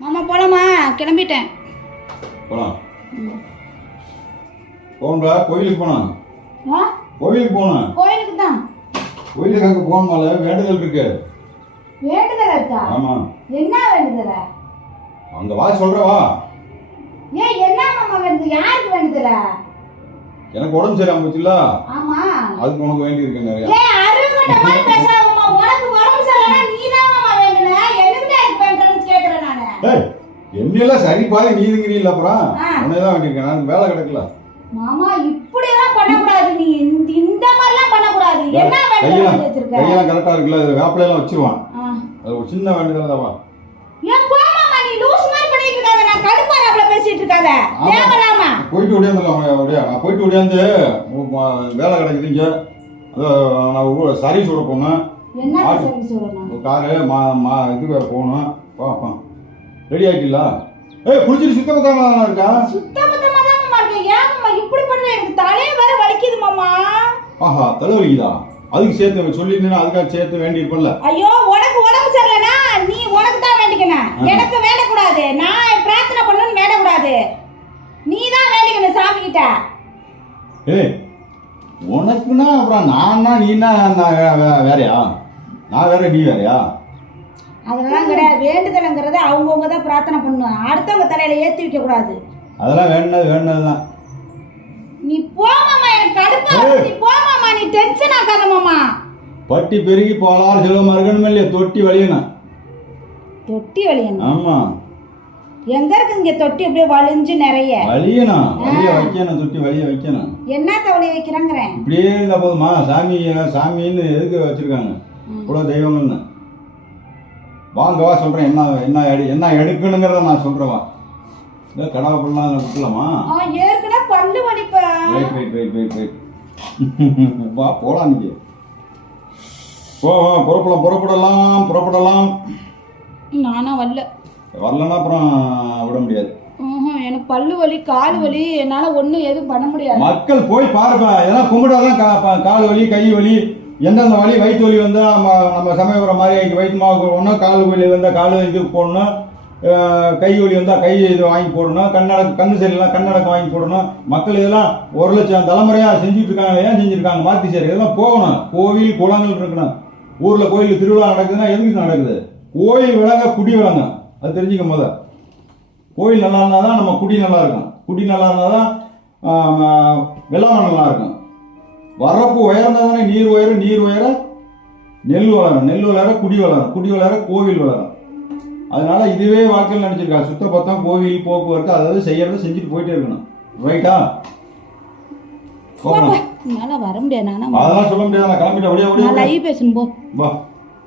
மாமா போலாமா? கிளம்பிட்டேன். போலாம். போகணும்டா கோயிலுக்கு போனோம் கோயிலுக்கு போகணும் கோயிலுக்கு தான். கோயிலுக்கு அங்கே போகணுமால வேண்டுதல் இருக்கு. வேண்டுதல் இருக்கா? ஆமாம் என்ன வேண்டுதல? அங்கே வா சொல்கிற வா. ஏன் என்ன மாமா வேண்டுதல்? யாருக்கு வேண்டுதல? எனக்கு உடம்பு சரியாம போச்சுல்ல. ஆமா. அதுக்கு உனக்கு வேண்டி இருக்கு நிறையா. ஏய் அருங்கட்ட மாதிரி பேசாதம்மா உனக்கு உடம்பு சரியில்லைனா நீ தான் மாமா வேண்டுன எதுக்குடா இது பண்றேன்னு கேக்குறேன் நானு ஏய் என்னெல்லாம் சரி பாதி நீதுங்கிறீல்ல அப்புறம்? ஆ. உன்னே தான் வேண்டியிருக்கேன் நான் வேலை கிடைக்கல. மாமா இப்படி எல்லாம் பண்ணக்கூடாது. நீ இந்த மாதிரிலாம் பண்ணக்கூடாது. என்ன கையெல்லாம் வேண்டி வச்சிருக்க? கையெல்லாம் கரெக்டாக இருக்குல்ல. இது வேப்பிலையெல்லாம் வச்சிருவான். ஆ. அது ஒரு சின்ன வேண்டுதல் தான் வா ஏன் போ மாமா நீ லூஸ் மாதிரி பண்ணிட்டு இருக்காத. நான் கடுப்பாராப்ல பேசிட்டு இருக்காத. தேவலாமா போயிட்டு ஓடியாந்துல அப்படியே நான் போயிட்டு ஓடியாந்து வேலை கிடைக்குதுங்க அது நான் சர்வீஸ் விட போனேன். என்ன. சொல்லி சொல்லணும் காரு மா மா இதுக்கு போகணும். பாப்பா ரெடி ஆகிட்டீங்களா ஏய் குளிச்சுட்டு சுத்த பத்தாம இருக்கா? சுத்த பத்தமா தான் மாமா இருக்கேன். ஏன் மாமா இப்படி பண்ற எனக்கு தலையே வேற வலிக்குது மாமா. ஆஹா தலைவலிக்குதா அதுக்கு சேர்த்து சொல்லியிருந்தேன்னா அதுக்காக சேர்த்து வேண்டியிருப்பேன்ல ஐயோ உனக்கு உடம்பு சரியில்லைனா நீ உனக்கு தான் வேண்டிக்கணும். எனக்கு வேண்டக்கூடாது. நான் பிரார்த்தனை பண்ணணும்னு வேண்டக்கூடாது. நீ தான் வேண்டிக்கணும் சாமி கிட்ட ஏய் உனக்குன்னா அப்புறம் நான்னா நீனா நான் வே- வே- வேறயா? நான் வேற நீ வேறயா? அதெல்லாம் கிடையாது. வேண்டுதலுங்கிறத அவங்கவுங்க பிரார்த்தனை பண்ணணும் அடுத்தவங்க தலையில ஏத்தி வைக்க கூடாது அதெல்லாம் வேண்டது வேண்டது தான் நீ போ மாமா எனக்கு கடுப்பா. இருக்கு. நீ போ மாமா நீ டென்ஷன் ஆகாத மாமா. பட்டி பெருகி போகலாம் செல்வமா இருக்கணுமே இல்லையா? தொட்டி வலியணும் தொட்டி வலியணும் ஆமாம் எங்க இருக்குது இங்க தொட்டி? அப்படியே வலிஞ்சு நிறைய. வலியணும் வலிய வைக்கணும் தொட்டி வலிய வைக்கணும். என்ன தவளை வைக்கிறாங்கிறேன்? இப்படியே இருந்தா போதுமா? சாமி சாமின்னு எதுக்கு வச்சிருக்காங்க? இவ்வளோ தெய்வங்கள்னு. வாங்க வா சொல்றேன். என்ன என்ன எடு என்ன எடுக்கணுங்கிறத நான் சொல்றேன் வா. இல்லை கடவை பண்ணலாம் விட்டுலாமா ஏற்கனவே பல்லு வலிப்ப wait wait wait wait wait. வா போலாம் நீங்க. போ வா, புறப்படலாம் புறப்படலாம் புறப்படலாம். நானா வரல. வரலன்னா அப்புறம் விட முடியாது. எனக்கு பல்லு வலி கால் வலி என்னால ஒண்ணும் எதுவும் பண்ண முடியாது. மக்கள் போய் பாருப்பா. ஏன்னா கும்பிடாதான் கால் வலி கை வலி. எந்தெந்த வழி வயிற்று வலி வந்தால் நம்ம நம்ம சமயபுரம் மாதிரி இங்கே வயிற்று மாவு போடணும் கால் வலி வந்தால் கால் இது போடணும். கை வலி வந்தால் கை இது வாங்கி போடணும். கண்ணடக்கு கண்ணு சரியில்லாம் கண்ணடக்கம் வாங்கி போடணும். மக்கள் இதெல்லாம் ஒரு லட்சம் தலைமுறையாக செஞ்சுட்டு இருக்காங்க ஏன் செஞ்சுருக்காங்க மாற்றி சரி. இதெல்லாம் போகணும். கோவில் குளங்கள் இருக்கணும். ஊரில் கோயில் திருவிழா நடக்குதுன்னா எதுக்கு நடக்குது? கோயில் விளங்க குடி விளங்க அது தெரிஞ்சுக்க முத கோயில் நல்லா இருந்தால் தான் நம்ம குடி நல்லா இருக்கும். குடி நல்லா இருந்தால் தான் ஆஹ், வெள்ளாமை நல்லா இருக்கும். வரப்பு உயர்ந்தால் தானே நீர் உயரும் நீர் உயர நெல் வளரும். நெல் வளர குடி வளரும். குடி வளர கோவில் வளரும். அதனால இதுவே வாழ்க்கையில் நினச்சிருக்கா. சுத்த பத்தம் கோவில் போக்குவரத்து அதாவது செய்யறதை செஞ்சுட்டு போயிட்டே இருக்கணும். ரைட்டா என்னால வர முடியாது அதெல்லாம் சொல்ல முடியாது. நான் கிளம்பிட்டேன். ஓடியா நான் லைவ் பேசணும் போ. வா.